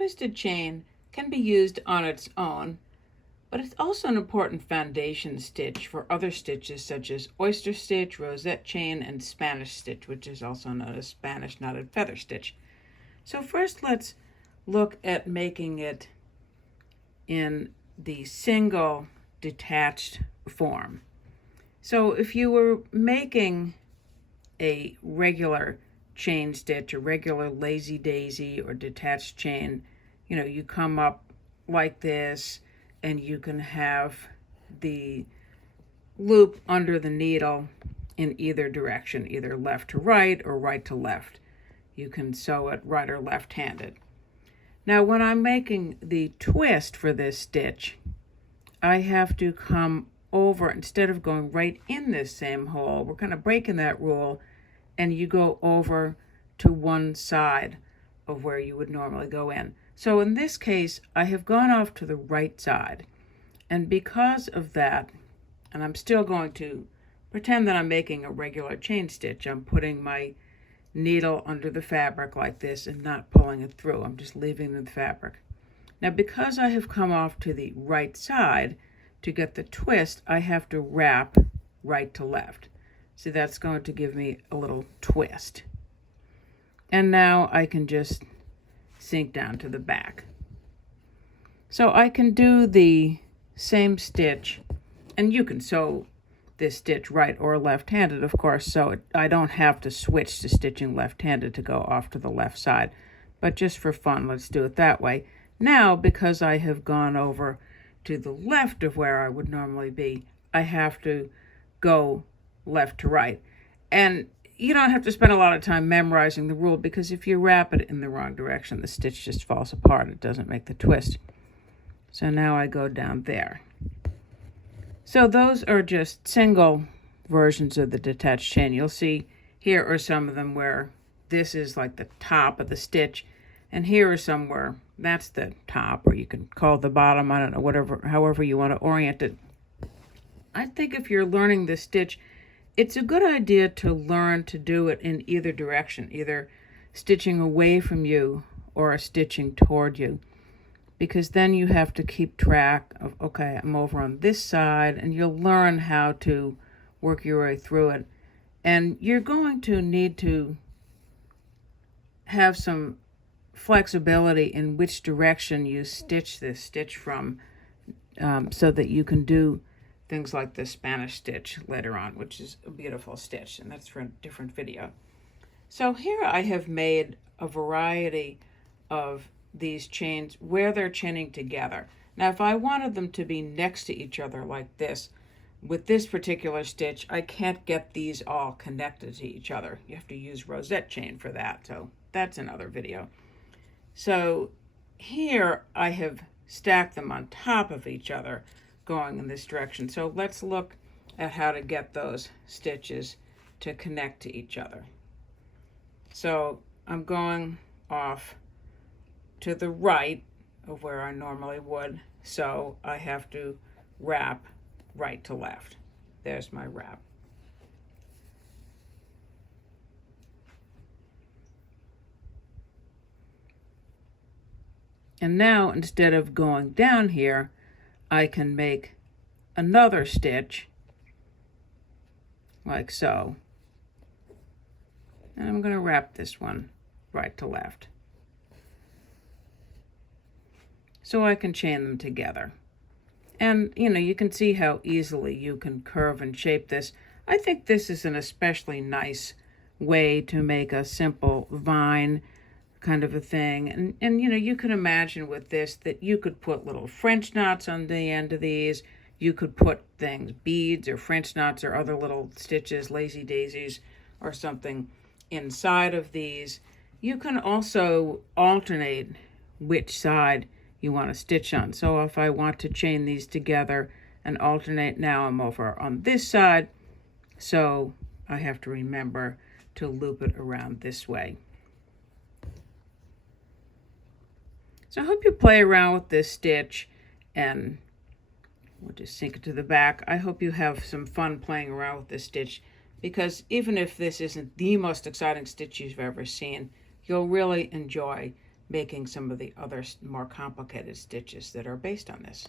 twisted chain can be used on its own, but it's also an important foundation stitch for other stitches such as oyster stitch, rosette chain, and Spanish stitch, which is also known as Spanish knotted feather stitch. So first let's look at making it in the single detached form. So if you were making a regular chain stitch, a regular lazy daisy or detached chain, you come up like this and you can have the loop under the needle in either direction, either left to right or right to left. You can sew it right or left-handed. Now when I'm making the twist for this stitch, I have to come over, instead of going right in this same hole, we're kind of breaking that rule, and you go over to one side of where you would normally go in. So in this case, I have gone off to the right side, and because of that, and I'm still going to pretend that I'm making a regular chain stitch. I'm putting my needle under the fabric like this and not pulling it through. I'm just leaving the fabric. Now because I have come off to the right side, to get the twist, I have to wrap right to left. So that's going to give me a little twist. And now I can just sink down to the back. So I can do the same stitch, and you can sew this stitch right or left-handed, of course, so I don't have to switch to stitching left-handed to go off to the left side. But just for fun, let's do it that way. Now, because I have gone over to the left of where I would normally be, I have to go left to right. And you don't have to spend a lot of time memorizing the rule, because if you wrap it in the wrong direction, the stitch just falls apart. It doesn't make the twist. So now I go down there. So those are just single versions of the detached chain. You'll see here are some of them where this is like the top of the stitch, and here are some where that's the top, or you can call it the bottom, I don't know, however you want to orient it. I think if you're learning this stitch, it's a good idea to learn to do it in either direction, either stitching away from you or stitching toward you, because then you have to keep track of, okay, I'm over on this side, and you'll learn how to work your way through it. And you're going to need to have some flexibility in which direction you stitch this stitch from, so that you can do things like the Spanish stitch later on, which is a beautiful stitch, and that's for a different video. So here I have made a variety of these chains where they're chaining together. Now if I wanted them to be next to each other like this, with this particular stitch, I can't get these all connected to each other. You have to use rosette chain for that, so that's another video. So here I have stacked them on top of each other going in this direction. So let's look at how to get those stitches to connect to each other. So I'm going off to the right of where I normally would, so I have to wrap right to left. There's my wrap. And now, instead of going down here, I can make another stitch like so. And I'm going to wrap this one right to left, so I can chain them together. And you can see how easily you can curve and shape this. I think this is an especially nice way to make a simple vine kind of a thing. And you can imagine with this that you could put little French knots on the end of these. You could put things, beads or French knots or other little stitches, lazy daisies or something inside of these. You can also alternate which side you want to stitch on. So if I want to chain these together and alternate, now I'm over on this side, so I have to remember to loop it around this way. So I hope you play around with this stitch, and we'll just sink it to the back. I hope you have some fun playing around with this stitch, because even if this isn't the most exciting stitch you've ever seen, you'll really enjoy making some of the other more complicated stitches that are based on this.